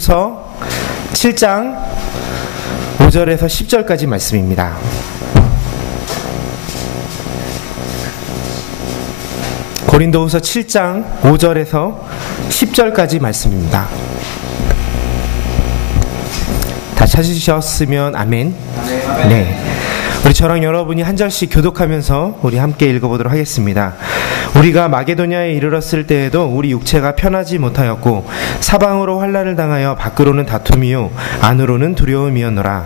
서 7장 5절에서 10절까지 말씀입니다. 고린도후서 7장 5절에서 10절까지 말씀입니다. 다 찾으셨으면 아멘. 네. 우리 저랑 여러분이 한 절씩 교독하면서 우리 함께 읽어보도록 하겠습니다. 우리가 마게도냐에 이르렀을 때에도 우리 육체가 편하지 못하였고 사방으로 환난을 당하여 밖으로는 다툼이요 안으로는 두려움이었노라.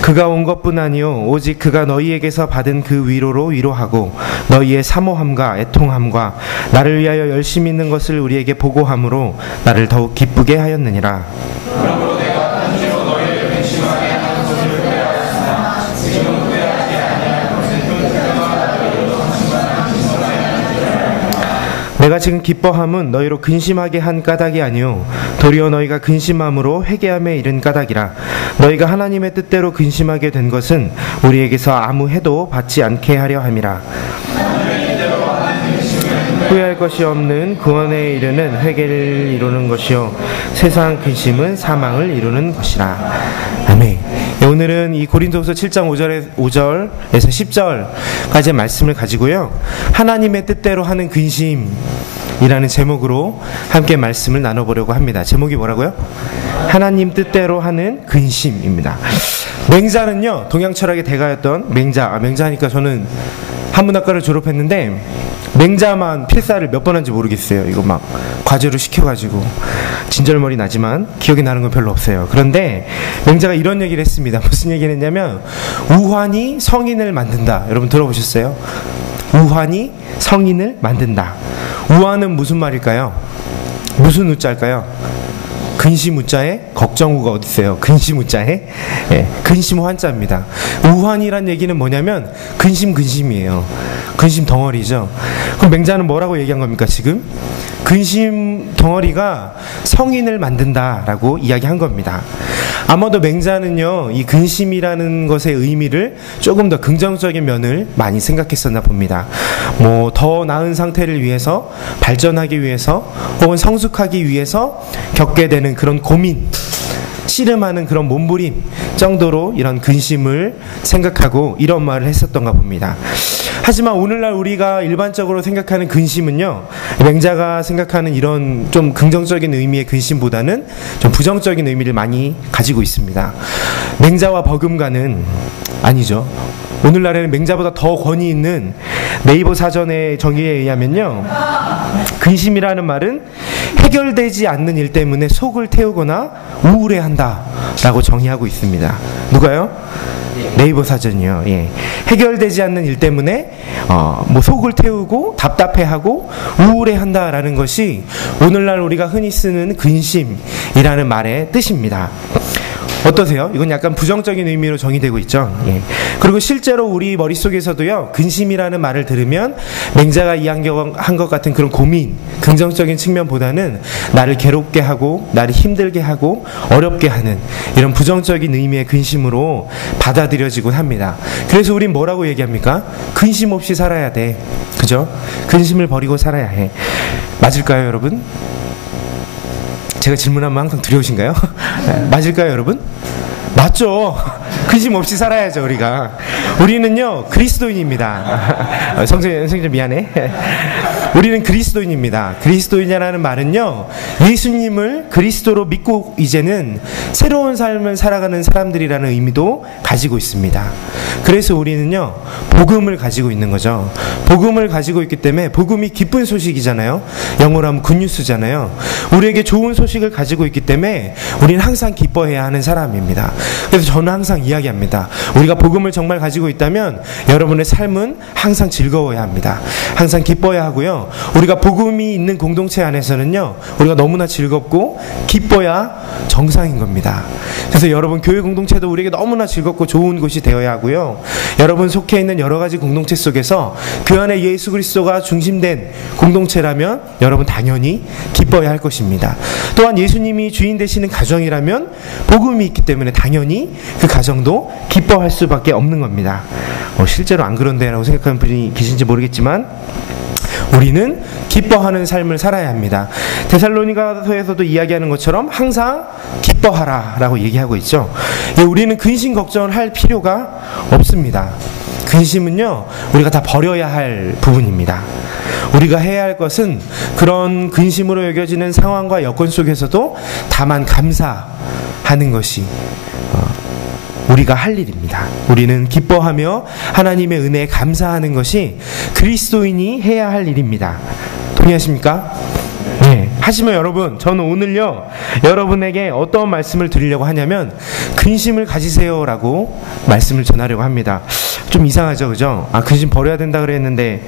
그가 온 것뿐 아니요 오직 그가 너희에게서 받은 그 위로로 위로하고 너희의 사모함과 애통함과 나를 위하여 열심히 있는 것을 우리에게 보고함으로 나를 더욱 기쁘게 하였느니라. 그러므로 내가 단지로 너희를 근심하게 하는 것을 후회하였으나 지금은 후회하지 아니할 것을 내가 지금 기뻐함은 너희로 근심하게 한 까닭이 아니요 도리어 너희가 근심함으로 회개함에 이른 까닭이라. 너희가 하나님의 뜻대로 근심하게 된 것은 우리에게서 아무 해도 받지 않게 하려 함이라. 후회할 것이 없는 구원에 이르는 회개를 이루는 것이요 세상 근심은 사망을 이루는 것이라. 아멘. 오늘은 이 고린도후서 7장 5절에서 10절까지의 말씀을 가지고요, 하나님의 뜻대로 하는 근심이라는 제목으로 함께 말씀을 나눠보려고 합니다. 제목이 뭐라고요? 하나님 뜻대로 하는 근심입니다. 맹자는요, 동양 철학의 대가였던 맹자하니까 저는 한문학과를 졸업했는데 맹자만 필사를 몇 번 한지 모르겠어요. 이거 막 과제로 시켜가지고 진절머리 나지만 기억이 나는 건 별로 없어요. 그런데 맹자가 이런 얘기를 했습니다. 무슨 얘기를 했냐면 우환이 성인을 만든다. 여러분 들어보셨어요? 우환이 성인을 만든다. 우환은 무슨 말일까요? 무슨 우자일까요? 근심 우자에 걱정우가 어디 있어요? 근심 우자에 근심 환자입니다. 우환이란 얘기는 뭐냐면 근심이에요. 근심 덩어리죠. 그럼 맹자는 뭐라고 얘기한 겁니까 지금? 근심 덩어리가 성인을 만든다라고 이야기한 겁니다. 아마도 맹자는요, 이 근심이라는 것의 의미를 조금 더 긍정적인 면을 많이 생각했었나 봅니다. 더 나은 상태를 위해서, 발전하기 위해서, 혹은 성숙하기 위해서 겪게 되는 그런 고민, 씨름하는 그런 몸부림 정도로 이런 근심을 생각하고 이런 말을 했었던가 봅니다. 하지만 오늘날 우리가 일반적으로 생각하는 근심은요, 맹자가 생각하는 이런 좀 긍정적인 의미의 근심보다는 좀 부정적인 의미를 많이 가지고 있습니다. 맹자와 버금가는 아니죠. 오늘날에는 맹자보다 더 권위 있는 네이버 사전의 정의에 의하면요, 근심이라는 말은 해결되지 않는 일 때문에 속을 태우거나 우울해한다 라고 정의하고 있습니다. 누가요? 네이버 사전이요. 해결되지 않는 일 때문에 속을 태우고 답답해하고 우울해한다라는 것이 오늘날 우리가 흔히 쓰는 근심이라는 말의 뜻입니다. 어떠세요? 이건 약간 부정적인 의미로 정의되고 있죠. 그리고 실제로 우리 머릿속에서도요, 근심이라는 말을 들으면 맹자가 이야기한 것 같은 그런 고민, 긍정적인 측면보다는 나를 괴롭게 하고 나를 힘들게 하고 어렵게 하는 이런 부정적인 의미의 근심으로 받아들여지곤 합니다. 그래서 우린 뭐라고 얘기합니까? 근심 없이 살아야 돼. 그죠? 근심을 버리고 살아야 해. 맞을까요, 여러분? 제가 질문하면 항상 두려우신가요? 맞을까요, 여러분? 맞죠. 근심 없이 살아야죠, 우리가. 우리는요, 그리스도인입니다. 성질 미안해. 우리는 그리스도인입니다. 그리스도인이라는 말은요, 예수님을 그리스도로 믿고 이제는 새로운 삶을 살아가는 사람들이라는 의미도 가지고 있습니다. 그래서 우리는요, 복음을 가지고 있는 거죠. 복음을 가지고 있기 때문에 복음이 기쁜 소식이잖아요. 영어로 하면 굿뉴스잖아요. 우리에게 좋은 소식을 가지고 있기 때문에 우리는 항상 기뻐해야 하는 사람입니다. 그래서 저는 항상 이야기합니다. 우리가 복음을 정말 가지고 있다면 여러분의 삶은 항상 즐거워야 합니다. 항상 기뻐야 하고요. 우리가 복음이 있는 공동체 안에서는요, 우리가 너무나 즐겁고 기뻐야 정상인 겁니다. 그래서 여러분 교회 공동체도 우리에게 너무나 즐겁고 좋은 곳이 되어야 하고요. 여러분 속해 있는 여러 가지 공동체 속에서 그 안에 예수 그리스도가 중심된 공동체라면 여러분 당연히 기뻐야 할 것입니다. 또한 예수님이 주인 되시는 가정이라면 복음이 있기 때문에 당연히 그 가정도 기뻐할 수밖에 없는 겁니다. 실제로 안 그런데라고 생각하는 분이 계신지 모르겠지만 우리는 기뻐하는 삶을 살아야 합니다. 데살로니가서에서도 이야기하는 것처럼 항상 기뻐하라 라고 얘기하고 있죠. 우리는 근심 걱정을 할 필요가 없습니다. 근심은요, 우리가 다 버려야 할 부분입니다. 우리가 해야 할 것은 그런 근심으로 여겨지는 상황과 여건 속에서도 다만 감사하는 것이 우리가 할 일입니다. 우리는 기뻐하며 하나님의 은혜에 감사하는 것이 그리스도인이 해야 할 일입니다. 동의하십니까? 네. 하지만 여러분, 저는 오늘요, 여러분에게 어떤 말씀을 드리려고 하냐면 근심을 가지세요 라고 말씀을 전하려고 합니다. 좀 이상하죠, 그죠? 근심 버려야 된다 그랬는데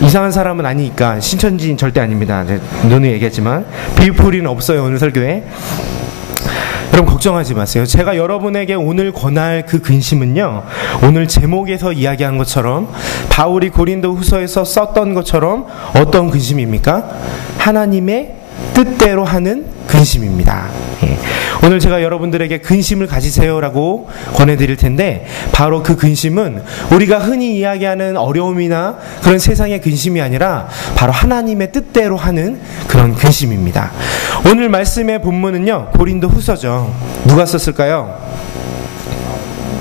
이상한 사람은 아니니까 신천지인 절대 아닙니다. 누누이 얘기했지만 비유풀이는 없어요, 오늘 설교에. 여러분 걱정하지 마세요. 제가 여러분에게 오늘 권할 그 근심은요, 오늘 제목에서 이야기한 것처럼 바울이 고린도 후서에서 썼던 것처럼 어떤 근심입니까? 하나님의 뜻대로 하는 근심입니다. 오늘 제가 여러분들에게 근심을 가지세요라고 권해드릴 텐데, 바로 그 근심은 우리가 흔히 이야기하는 어려움이나 그런 세상의 근심이 아니라 바로 하나님의 뜻대로 하는 그런 근심입니다. 오늘 말씀의 본문은요, 고린도 후서죠. 누가 썼을까요?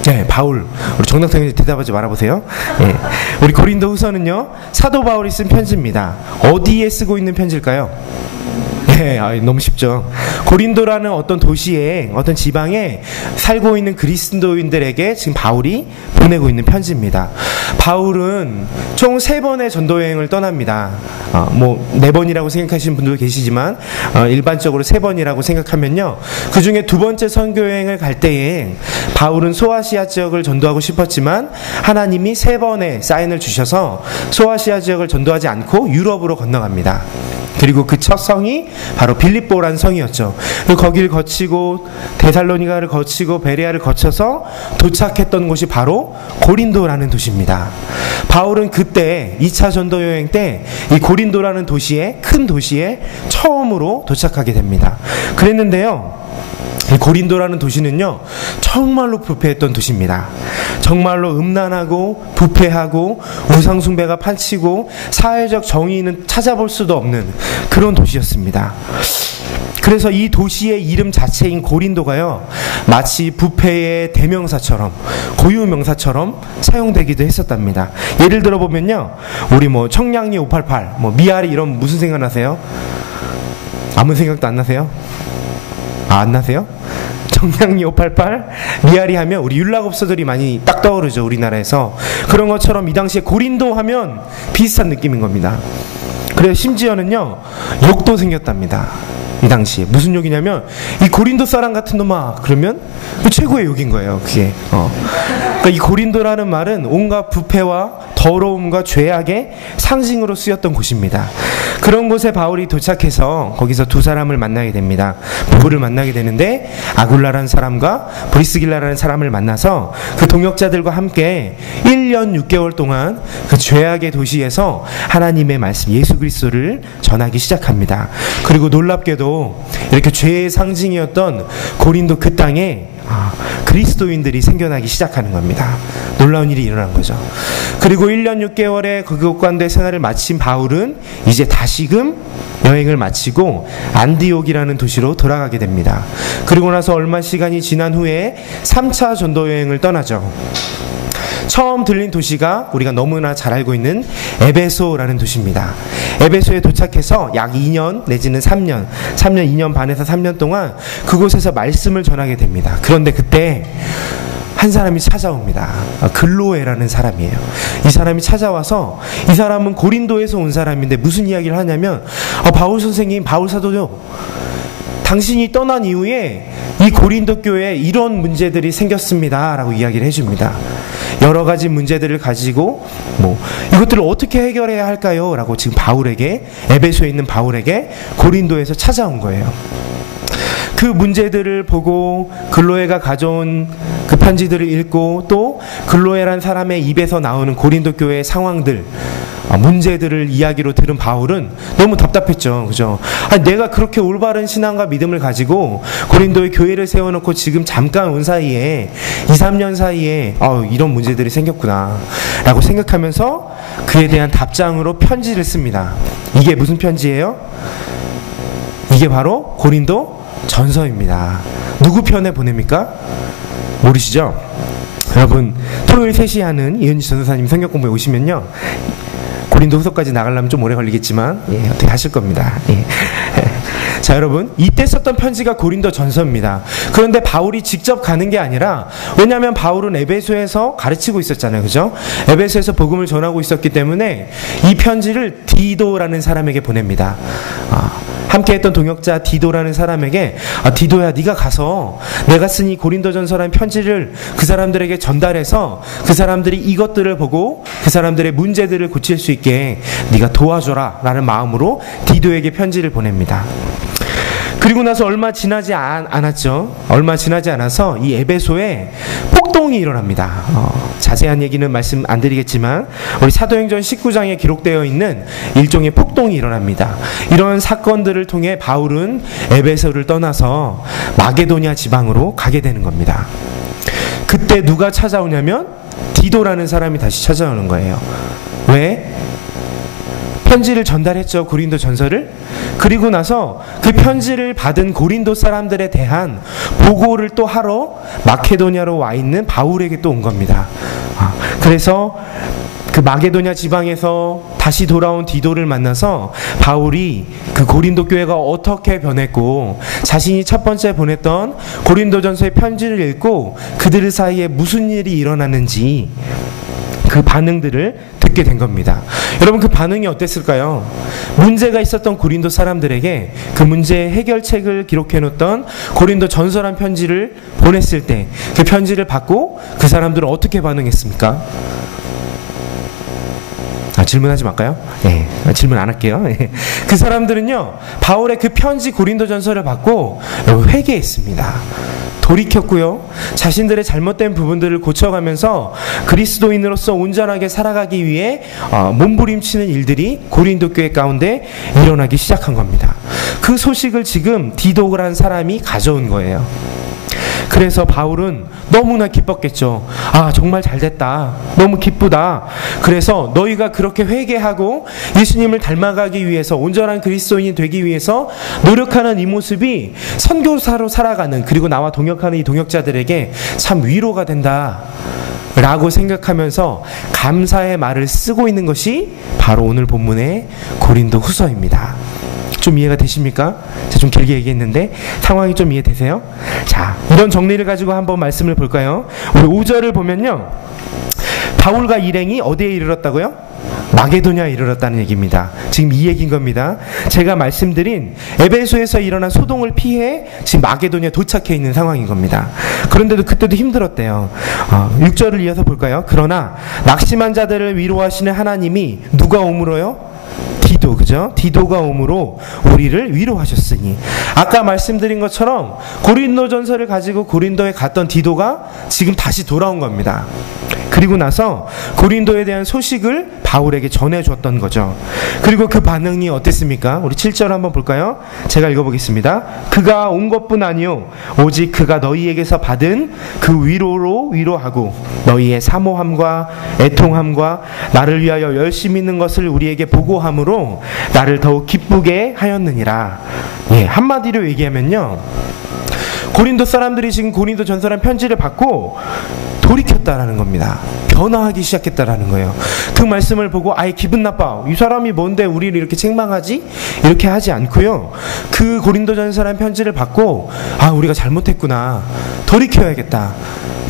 네, 바울. 우리 정답통에서 대답하지 말아보세요. 네. 우리 고린도 후서는요, 사도 바울이 쓴 편지입니다. 어디에 쓰고 있는 편지일까요? 네, 너무 쉽죠. 고린도라는 어떤 도시에, 어떤 지방에 살고 있는 그리스도인들에게 지금 바울이 보내고 있는 편지입니다. 바울은 총 3번의 전도 여행을 떠납니다. 4번이라고 생각하시는 분도 계시지만 일반적으로 3번이라고 생각하면요, 그 중에 2번째 선교 여행을 갈 때에 바울은 소아시아 지역을 전도하고 싶었지만 하나님이 3번의 사인을 주셔서 소아시아 지역을 전도하지 않고 유럽으로 건너갑니다. 그리고 그 첫 성이 바로 빌립보라는 성이었죠. 거기를 거치고 데살로니가를 거치고 베레아를 거쳐서 도착했던 곳이 바로 고린도라는 도시입니다. 바울은 그때 2차 전도 여행 때 이 고린도라는 도시에, 큰 도시에 처음으로 도착하게 됩니다. 그랬는데요, 고린도라는 도시는요, 정말로 부패했던 도시입니다. 정말로 음란하고 부패하고 우상숭배가 판치고 사회적 정의는 찾아볼 수도 없는 그런 도시였습니다. 그래서 이 도시의 이름 자체인 고린도가요, 마치 부패의 대명사처럼, 고유명사처럼 사용되기도 했었답니다. 예를 들어 보면요, 우리 청량리 588, 미아리 이런 무슨 생각나세요? 아무 생각도 안 나세요? 안 나세요? 청량리 588, 미아리 하면 우리 율락업소들이 많이 딱 떠오르죠, 우리나라에서. 그런 것처럼 이 당시에 고린도 하면 비슷한 느낌인 겁니다. 그래서 심지어는요, 욕도 생겼답니다. 이 당시에 무슨 욕이냐면, 이 고린도 사람 같은 놈아, 그러면 최고의 욕인 거예요, 그게. 그러니까 이 고린도라는 말은 온갖 부패와 더러움과 죄악의 상징으로 쓰였던 곳입니다. 그런 곳에 바울이 도착해서 거기서 2사람을 만나게 됩니다. 부부를 만나게 되는데, 아굴라라는 사람과 브리스길라라는 사람을 만나서 그 동역자들과 함께 1년 6개월 동안 그 죄악의 도시에서 하나님의 말씀 예수 그리스도를 전하기 시작합니다. 그리고 놀랍게도 이렇게 죄의 상징이었던 고린도 그 땅에 그리스도인들이 생겨나기 시작하는 겁니다. 놀라운 일이 일어난 거죠. 그리고 1년 6개월의 그곳간대 생활을 마친 바울은 이제 다시금 여행을 마치고 안디옥이라는 도시로 돌아가게 됩니다. 그리고 나서 얼마 시간이 지난 후에 3차 전도 여행을 떠나죠. 처음 들린 도시가 우리가 너무나 잘 알고 있는 에베소라는 도시입니다. 에베소에 도착해서 약 2년 내지는 3년, 2년 반에서 3년 동안 그곳에서 말씀을 전하게 됩니다. 그런데 그때 한 사람이 찾아옵니다. 글로에라는 사람이에요. 이 사람이 찾아와서, 이 사람은 고린도에서 온 사람인데 무슨 이야기를 하냐면, 바울 선생님, 바울 사도요, 당신이 떠난 이후에 이 고린도 교회에 이런 문제들이 생겼습니다 라고 이야기를 해줍니다. 여러 가지 문제들을 가지고 이것들을 어떻게 해결해야 할까요? 라고 지금 바울에게, 에베소에 있는 바울에게 고린도에서 찾아온 거예요. 그 문제들을 보고 글로에가 가져온 그 편지들을 편지들을 읽고 또 글로에란 사람의 입에서 나오는 고린도 교회의 상황들, 문제들을 이야기로 들은 바울은 너무 답답했죠. 그죠? 내가 그렇게 올바른 신앙과 믿음을 가지고 고린도의 교회를 세워놓고 지금 잠깐 온 사이에 2, 3년 사이에 이런 문제들이 생겼구나 라고 생각하면서 그에 대한 답장으로 편지를 씁니다. 이게 무슨 편지예요? 이게 바로 고린도 전서입니다. 누구 편에 보냅니까? 모르시죠? 여러분, 토요일 3시에 하는 이은지 전도사님 성경 공부에 오시면요, 고린도 후서까지 나가려면 좀 오래 걸리겠지만 어떻게 하실 겁니다. 자, 여러분, 이때 썼던 편지가 고린도 전서입니다. 그런데 바울이 직접 가는 게 아니라, 왜냐하면 바울은 에베소에서 가르치고 있었잖아요. 그죠? 에베소에서 복음을 전하고 있었기 때문에 이 편지를 디도라는 사람에게 보냅니다. 함께 했던 동역자 디도라는 사람에게, 디도야, 네가 가서 내가 쓴 이 고린도전서라는 편지를 그 사람들에게 전달해서 그 사람들이 이것들을 보고 그 사람들의 문제들을 고칠 수 있게 네가 도와줘라 라는 마음으로 디도에게 편지를 보냅니다. 그리고 나서 얼마 지나지 않았죠. 얼마 지나지 않아서 이 에베소에 폭동이 일어납니다. 자세한 얘기는 말씀 안 드리겠지만 우리 사도행전 19장에 기록되어 있는 일종의 폭동이 일어납니다. 이런 사건들을 통해 바울은 에베소를 떠나서 마게도냐 지방으로 가게 되는 겁니다. 그때 누가 찾아오냐면 디도라는 사람이 다시 찾아오는 거예요. 왜? 편지를 전달했죠. 고린도 전서를. 그리고 나서 그 편지를 받은 고린도 사람들에 대한 보고를 또 하러 마케도냐로 와 있는 바울에게 또 온 겁니다. 그래서 그 마게도냐 지방에서 다시 돌아온 디도를 만나서 바울이 그 고린도 교회가 어떻게 변했고 자신이 첫 번째 보냈던 고린도전서의 편지를 읽고 그들 사이에 무슨 일이 일어났는지 그 반응들을 듣게 된 겁니다. 여러분, 그 반응이 어땠을까요? 문제가 있었던 고린도 사람들에게 그 문제의 해결책을 기록해놓던 고린도 전서란 편지를 보냈을 때 그 편지를 받고 그 사람들은 어떻게 반응했습니까? 질문하지 말까요? 네, 질문 안 할게요. 그 사람들은요, 바울의 그 편지 고린도 전서를 받고 회개했습니다. 돌이켰고요, 자신들의 잘못된 부분들을 고쳐가면서 그리스도인으로서 온전하게 살아가기 위해 몸부림치는 일들이 고린도 교회 가운데 일어나기 시작한 겁니다. 그 소식을 지금 디도라는 사람이 가져온 거예요. 그래서 바울은 너무나 기뻤겠죠. 정말 잘됐다. 너무 기쁘다. 그래서 너희가 그렇게 회개하고 예수님을 닮아가기 위해서, 온전한 그리스도인이 되기 위해서 노력하는 이 모습이 선교사로 살아가는, 그리고 나와 동역하는 이 동역자들에게 참 위로가 된다 라고 생각하면서 감사의 말을 쓰고 있는 것이 바로 오늘 본문의 고린도 후서입니다. 좀 이해가 되십니까? 제가 좀 길게 얘기했는데 상황이 좀 이해되세요? 자, 이런 정리를 가지고 한번 말씀을 볼까요? 우리 5절을 보면요, 바울과 일행이 어디에 이르렀다고요? 마게도냐에 이르렀다는 얘기입니다. 지금 이 얘기인 겁니다. 제가 말씀드린 에베소에서 일어난 소동을 피해 지금 마게도냐에 도착해 있는 상황인 겁니다. 그런데도 그때도 힘들었대요. 6절을 이어서 볼까요? 그러나 낙심한 자들을 위로하시는 하나님이 누가 오므로요? 디도, 그죠? 디도가 오므로 우리를 위로하셨으니. 아까 말씀드린 것처럼 고린도전서를 가지고 고린도에 갔던 디도가 지금 다시 돌아온 겁니다. 그리고 나서 고린도에 대한 소식을 바울에게 전해줬던 거죠. 그리고 그 반응이 어땠습니까? 우리 7절 한번 볼까요? 제가 읽어보겠습니다. 그가 온 것뿐 아니요 오직 그가 너희에게서 받은 그 위로로 위로하고 너희의 사모함과 애통함과 나를 위하여 열심히 있는 것을 우리에게 보고함으로 나를 더욱 기쁘게 하였느니라. 한마디로 얘기하면요, 고린도 사람들이 지금 고린도 전서란 편지를 받고 돌이켰다라는 겁니다. 변화하기 시작했다라는 거예요. 그 말씀을 보고 아예 기분 나빠, 이 사람이 뭔데 우리를 이렇게 책망하지? 이렇게 하지 않고요, 그 고린도 전서란 편지를 받고 우리가 잘못했구나, 돌이켜야겠다.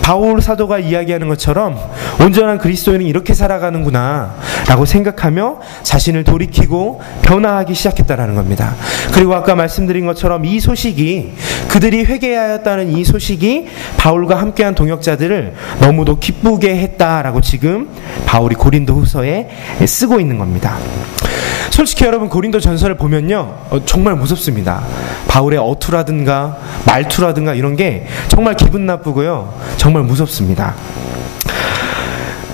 바울 사도가 이야기하는 것처럼 온전한 그리스도인은 이렇게 살아가는구나 라고 생각하며 자신을 돌이키고 변화하기 시작했다라는 겁니다. 그리고 아까 말씀드린 것처럼 이 소식이, 그들이 회개하였다는 이 소식이 바울과 함께한 동역자들을 너무도 기쁘게 했다라고 지금 바울이 고린도 후서에 쓰고 있는 겁니다. 솔직히 여러분 고린도 전서를 보면요 정말 무섭습니다. 바울의 어투라든가 말투라든가 이런 게 정말 기분 나쁘고요 정말 무섭습니다.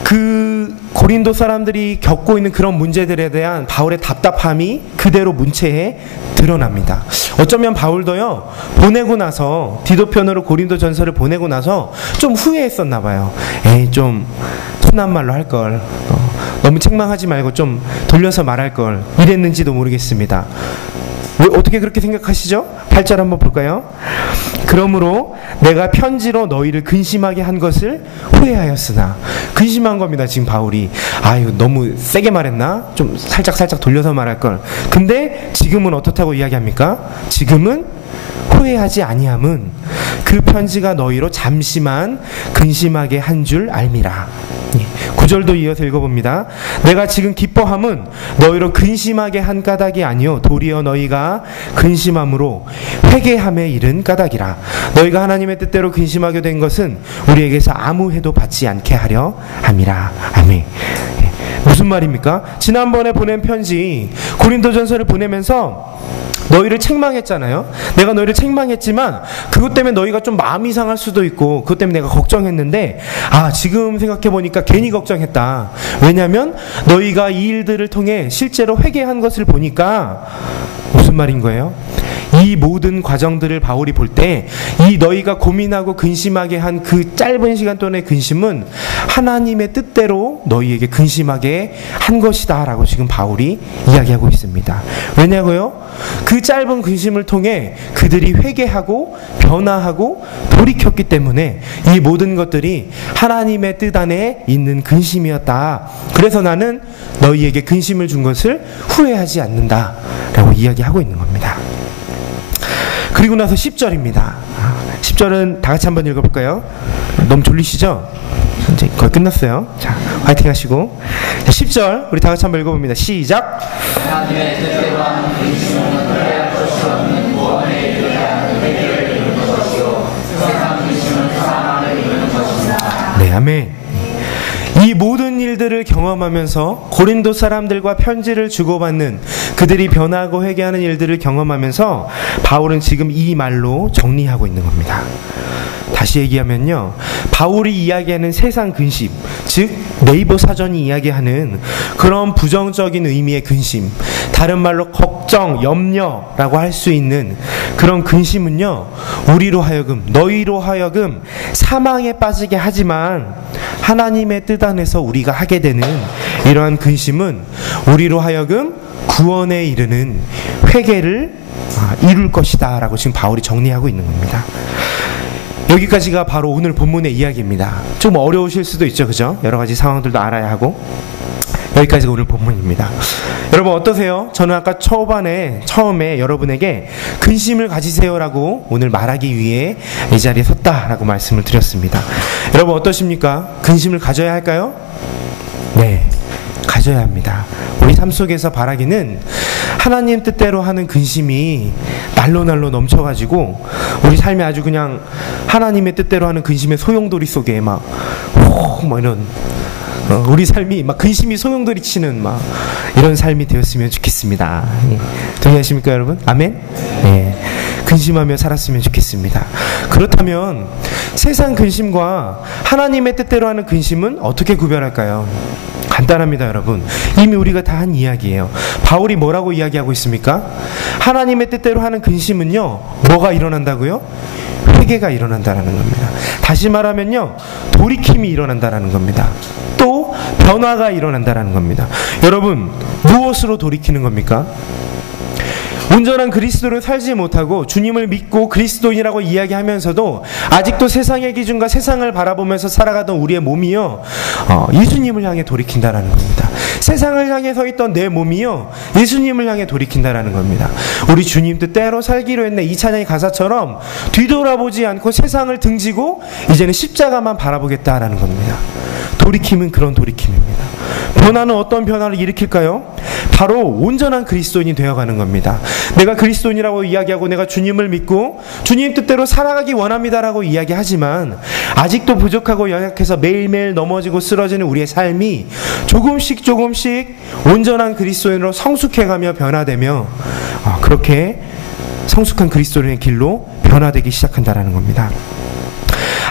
그 고린도 사람들이 겪고 있는 그런 문제들에 대한 바울의 답답함이 그대로 문체에 드러납니다. 어쩌면 바울도요 보내고 나서 디도편으로 고린도 전서를 보내고 나서 좀 후회했었나 봐요. 에이 좀 순한 말로 할걸, 너무 책망하지 말고 좀 돌려서 말할걸 이랬는지도 모르겠습니다. 왜 어떻게 그렇게 생각하시죠? 8절 한번 볼까요? 그러므로 내가 편지로 너희를 근심하게 한 것을 후회하였으나, 근심한 겁니다 지금 바울이. 아유 너무 세게 말했나? 좀 살짝 돌려서 말할걸. 근데 지금은 어떻다고 이야기합니까? 지금은 후회하지 아니함은 그 편지가 너희로 잠시만 근심하게 한 줄 알미라. 9절도 이어서 읽어봅니다. 내가 지금 기뻐함은 너희로 근심하게 한 까닭이 아니요 도리어 너희가 근심함으로 회개함에 이른 까닭이라. 너희가 하나님의 뜻대로 근심하게 된 것은 우리에게서 아무 해도 받지 않게 하려 함이라. 아멘. 무슨 말입니까? 지난번에 보낸 편지 고린도전서를 보내면서 너희를 책망했잖아요. 내가 너희를 책망했지만 그것 때문에 너희가 좀 마음이 상할 수도 있고 그것 때문에 내가 걱정했는데, 지금 생각해보니까 괜히 걱정했다. 왜냐하면 너희가 이 일들을 통해 실제로 회개한 것을 보니까. 무슨 말인 거예요? 이 모든 과정들을 바울이 볼 때 이 너희가 고민하고 근심하게 한 그 짧은 시간 동안의 근심은 하나님의 뜻대로 너희에게 근심하게 한 것이다 라고 지금 바울이 이야기하고 있습니다. 왜냐고요? 그 짧은 근심을 통해 그들이 회개하고 변화하고 돌이켰기 때문에 이 모든 것들이 하나님의 뜻 안에 있는 근심이었다. 그래서 나는 너희에게 근심을 준 것을 후회하지 않는다 라고 이야기하고 있는 겁니다. 그리고 나서 10절입니다. 10절은 다 같이 한번 읽어볼까요? 너무 졸리시죠? 이제 거의 끝났어요. 자, 화이팅 하시고. 자, 10절 우리 다 같이 한번 읽어봅니다. 시작. 하나님의 뜻대로 하는 근심은 후회할 것이 없는 구원에 대한 회개를 이루는 것이요 세상 근심은 사망을 이루는 것이다. 네, 아멘. 이 모든 일들을 경험하면서 고린도 사람들과 편지를 주고받는 그들이 변하고 회개하는 일들을 경험하면서 바울은 지금 이 말로 정리하고 있는 겁니다. 다시 얘기하면요, 바울이 이야기하는 세상 근심, 즉 네이버 사전이 이야기하는 그런 부정적인 의미의 근심, 다른 말로 걱정, 염려라고 할 수 있는 그런 근심은요, 우리로 하여금, 너희로 하여금 사망에 빠지게 하지만 하나님의 뜻 안에서 우리가 하게 되는 이러한 근심은 우리로 하여금 구원에 이르는 회개를 이룰 것이다 라고 지금 바울이 정리하고 있는 겁니다. 여기까지가 바로 오늘 본문의 이야기입니다. 좀 어려우실 수도 있죠, 그죠? 여러 가지 상황들도 알아야 하고. 여기까지가 오늘 본문입니다. 여러분 어떠세요? 저는 아까 처음에 여러분에게 근심을 가지세요라고 오늘 말하기 위해 이 자리에 섰다라고 말씀을 드렸습니다. 여러분 어떠십니까? 근심을 가져야 할까요? 네, 가져야 합니다. 우리 삶 속에서 바라기는 하나님 뜻대로 하는 근심이 날로 넘쳐가지고 우리 삶이 아주 그냥 하나님의 뜻대로 하는 근심의 소용돌이 속에 막 이런 우리 삶이 막 근심이 소용돌이 치는 막 이런 삶이 되었으면 좋겠습니다. 동의하십니까 여러분? 아멘? 네. 근심하며 살았으면 좋겠습니다. 그렇다면 세상 근심과 하나님의 뜻대로 하는 근심은 어떻게 구별할까요? 간단합니다 여러분. 이미 우리가 다 한 이야기예요. 바울이 뭐라고 이야기하고 있습니까? 하나님의 뜻대로 하는 근심은요, 뭐가 일어난다고요? 회개가 일어난다라는 겁니다. 다시 말하면요, 돌이킴이 일어난다라는 겁니다. 또 변화가 일어난다라는 겁니다. 여러분 무엇으로 돌이키는 겁니까? 온전한 그리스도를 살지 못하고 주님을 믿고 그리스도인이라고 이야기하면서도 아직도 세상의 기준과 세상을 바라보면서 살아가던 우리의 몸이요, 예수님을 향해 돌이킨다라는 겁니다. 세상을 향해 서 있던 내 몸이요, 예수님을 향해 돌이킨다라는 겁니다. 우리 주님 뜻대로 살기로 했네, 이 찬양의 가사처럼 뒤돌아보지 않고 세상을 등지고 이제는 십자가만 바라보겠다라는 겁니다. 돌이킴은 그런 돌이킴입니다. 변화는 어떤 변화를 일으킬까요? 바로 온전한 그리스도인이 되어가는 겁니다. 내가 그리스도인이라고 이야기하고 내가 주님을 믿고 주님 뜻대로 살아가기 원합니다라고 이야기하지만 아직도 부족하고 연약해서 매일매일 넘어지고 쓰러지는 우리의 삶이 조금씩 온전한 그리스도인으로 성숙해가며 변화되며 그렇게 성숙한 그리스도인의 길로 변화되기 시작한다는 겁니다.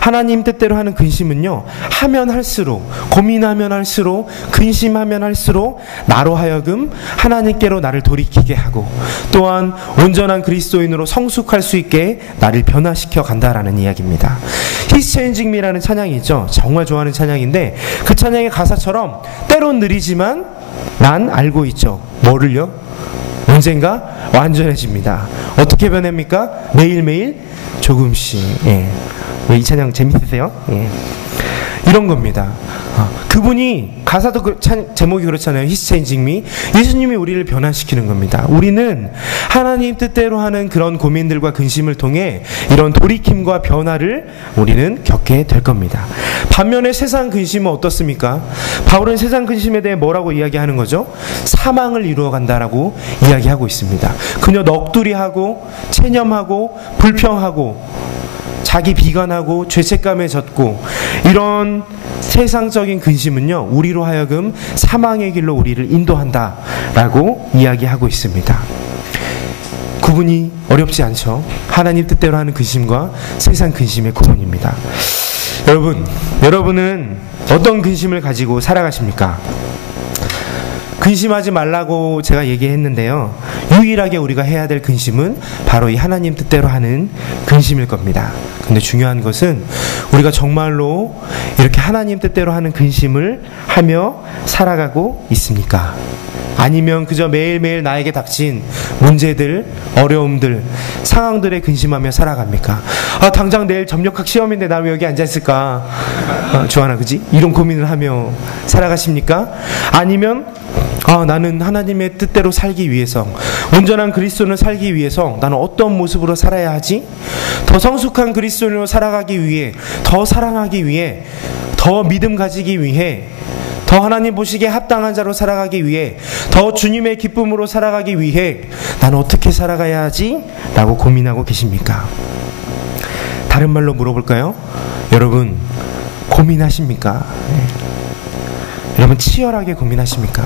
하나님 뜻대로 하는 근심은요, 하면 할수록, 고민하면 할수록, 근심하면 할수록 나로 하여금 하나님께로 나를 돌이키게 하고 또한 온전한 그리스도인으로 성숙할 수 있게 나를 변화시켜 간다라는 이야기입니다. He's Changing Me라는 찬양이 있죠. 정말 좋아하는 찬양인데 그 찬양의 가사처럼 때론 느리지만 난 알고 있죠. 뭐를요? 언젠가 완전해집니다. 어떻게 변합니까? 매일매일 조금씩. 이 찬양 재밌으세요? 이런 겁니다. 그분이 가사도 제목이 그렇잖아요. He's changing me. 예수님이 우리를 변화시키는 겁니다. 우리는 하나님 뜻대로 하는 그런 고민들과 근심을 통해 이런 돌이킴과 변화를 우리는 겪게 될 겁니다. 반면에 세상 근심은 어떻습니까? 바울은 세상 근심에 대해 뭐라고 이야기하는 거죠? 사망을 이루어간다라고 이야기하고 있습니다. 그녀 넋두리하고 체념하고 불평하고 자기 비관하고 죄책감에 젖고 이런 세상적인 근심은요, 우리로 하여금 사망의 길로 우리를 인도한다라고 이야기하고 있습니다. 구분이 어렵지 않죠. 하나님 뜻대로 하는 근심과 세상 근심의 구분입니다. 여러분은 어떤 근심을 가지고 살아가십니까? 근심하지 말라고 제가 얘기했는데요, 유일하게 우리가 해야 될 근심은 바로 이 하나님 뜻대로 하는 근심일 겁니다. 근데 중요한 것은 우리가 정말로 이렇게 하나님 뜻대로 하는 근심을 하며 살아가고 있습니까? 아니면 그저 매일매일 나에게 닥친 문제들, 어려움들, 상황들에 근심하며 살아갑니까? 당장 내일 점력학 시험인데 나 왜 여기 앉아있을까? 조하나, 그지? 이런 고민을 하며 살아가십니까? 아니면 나는 하나님의 뜻대로 살기 위해서, 온전한 그리스도인을 살기 위해서 나는 어떤 모습으로 살아야 하지? 더 성숙한 그리스도인으로 살아가기 위해, 더 사랑하기 위해, 더 믿음 가지기 위해, 더 하나님 보시기에 합당한 자로 살아가기 위해, 더 주님의 기쁨으로 살아가기 위해 나는 어떻게 살아가야 하지? 라고 고민하고 계십니까? 다른 말로 물어볼까요? 여러분, 고민하십니까? 여러분, 치열하게 고민하십니까?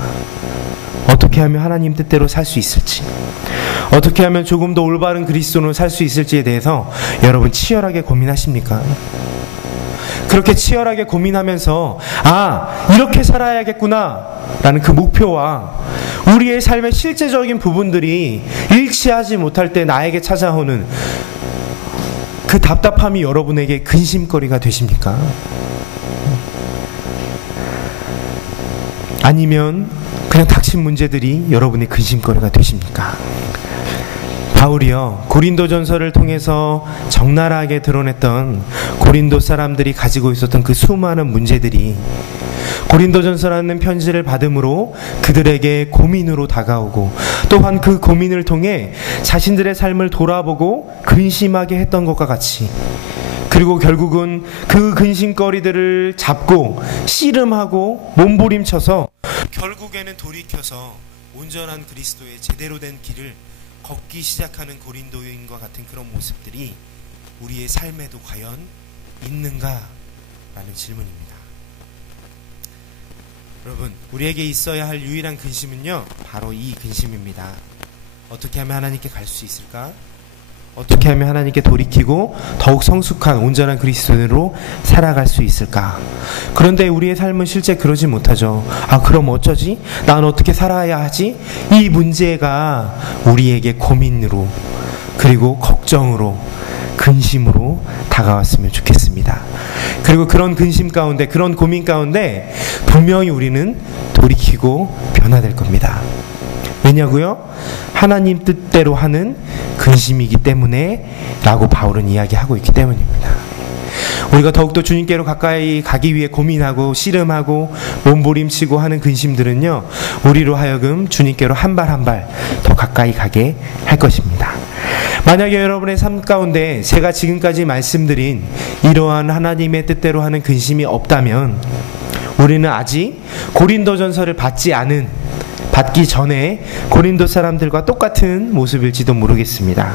어떻게 하면 하나님 뜻대로 살 수 있을지, 어떻게 하면 조금 더 올바른 그리스도인으로 살 수 있을지에 대해서 여러분 치열하게 고민하십니까? 그렇게 치열하게 고민하면서 이렇게 살아야겠구나 라는 그 목표와 우리의 삶의 실제적인 부분들이 일치하지 못할 때 나에게 찾아오는 그 답답함이 여러분에게 근심거리가 되십니까? 아니면 그냥 닥친 문제들이 여러분의 근심거리가 되십니까? 바울이요, 고린도전서를 통해서 적나라하게 드러냈던 고린도 사람들이 가지고 있었던 그 수많은 문제들이 고린도전서라는 편지를 받음으로 그들에게 고민으로 다가오고, 또한 그 고민을 통해 자신들의 삶을 돌아보고 근심하게 했던 것과 같이, 그리고 결국은 그 근심거리들을 잡고 씨름하고 몸부림쳐서 결국에는 돌이켜서 온전한 그리스도의 제대로 된 길을 걷기 시작하는 고린도인과 같은 그런 모습들이 우리의 삶에도 과연 있는가? 라는 질문입니다. 여러분, 우리에게 있어야 할 유일한 근심은요, 바로 이 근심입니다. 어떻게 하면 하나님께 갈 수 있을까? 어떻게 하면 하나님께 돌이키고 더욱 성숙한 온전한 그리스도인으로 살아갈 수 있을까? 그런데 우리의 삶은 실제 그러지 못하죠. 그럼 어쩌지? 난 어떻게 살아야 하지? 이 문제가 우리에게 고민으로, 그리고 걱정으로, 근심으로 다가왔으면 좋겠습니다. 그리고 그런 근심 가운데, 그런 고민 가운데 분명히 우리는 돌이키고 변화될 겁니다. 왜냐고요? 하나님 뜻대로 하는 근심이기 때문에 라고 바울은 이야기하고 있기 때문입니다. 우리가 더욱더 주님께로 가까이 가기 위해 고민하고 씨름하고 몸부림치고 하는 근심들은요, 우리로 하여금 주님께로 한 발 한 발 더 가까이 가게 할 것입니다. 만약에 여러분의 삶 가운데 제가 지금까지 말씀드린 이러한 하나님의 뜻대로 하는 근심이 없다면 우리는 아직 고린도전서를 받기 전에 고린도 사람들과 똑같은 모습일지도 모르겠습니다.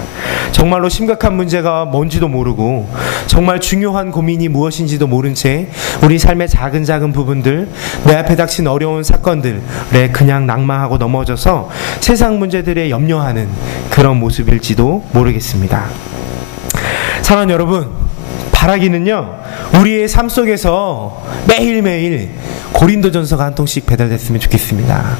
정말로 심각한 문제가 뭔지도 모르고 정말 중요한 고민이 무엇인지도 모른 채 우리 삶의 작은 부분들, 내 앞에 닥친 어려운 사건들에 그냥 낙마하고 넘어져서 세상 문제들에 염려하는 그런 모습일지도 모르겠습니다. 사랑하는 여러분, 바라기는요, 우리의 삶 속에서 매일매일 고린도전서가 한 통씩 배달됐으면 좋겠습니다.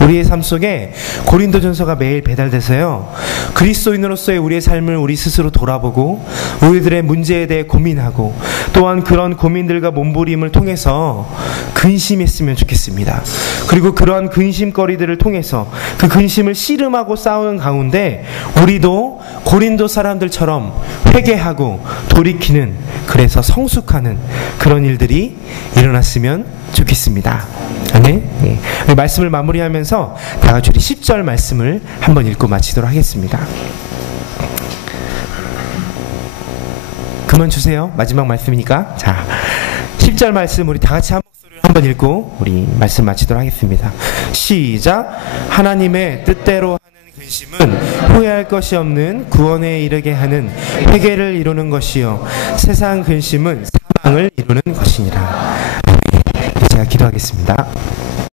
우리의 삶 속에 고린도전서가 매일 배달돼서요, 그리스도인으로서의 우리의 삶을 우리 스스로 돌아보고 우리들의 문제에 대해 고민하고 또한 그런 고민들과 몸부림을 통해서 근심했으면 좋겠습니다. 그리고 그러한 근심거리들을 통해서 그 근심을 씨름하고 싸우는 가운데 우리도 고린도 사람들처럼 회개하고 돌이키는, 그래서 성숙하는 그런 일들이 일어났으면 좋겠습니다. 아멘. 네. 말씀을 마무리하면서 다 같이 우리 10절 말씀을 한번 읽고 마치도록 하겠습니다. 그만 주세요. 마지막 말씀이니까. 자, 10절 말씀 우리 다 같이 한 목소리로 한번 읽고 우리 말씀 마치도록 하겠습니다. 시작. 하나님의 뜻대로 하는 근심은 후회할 것이 없는 구원에 이르게 하는 회개를 이루는 것이요 세상 근심은 사망을 이루는 것이니라. 제가 기도하겠습니다.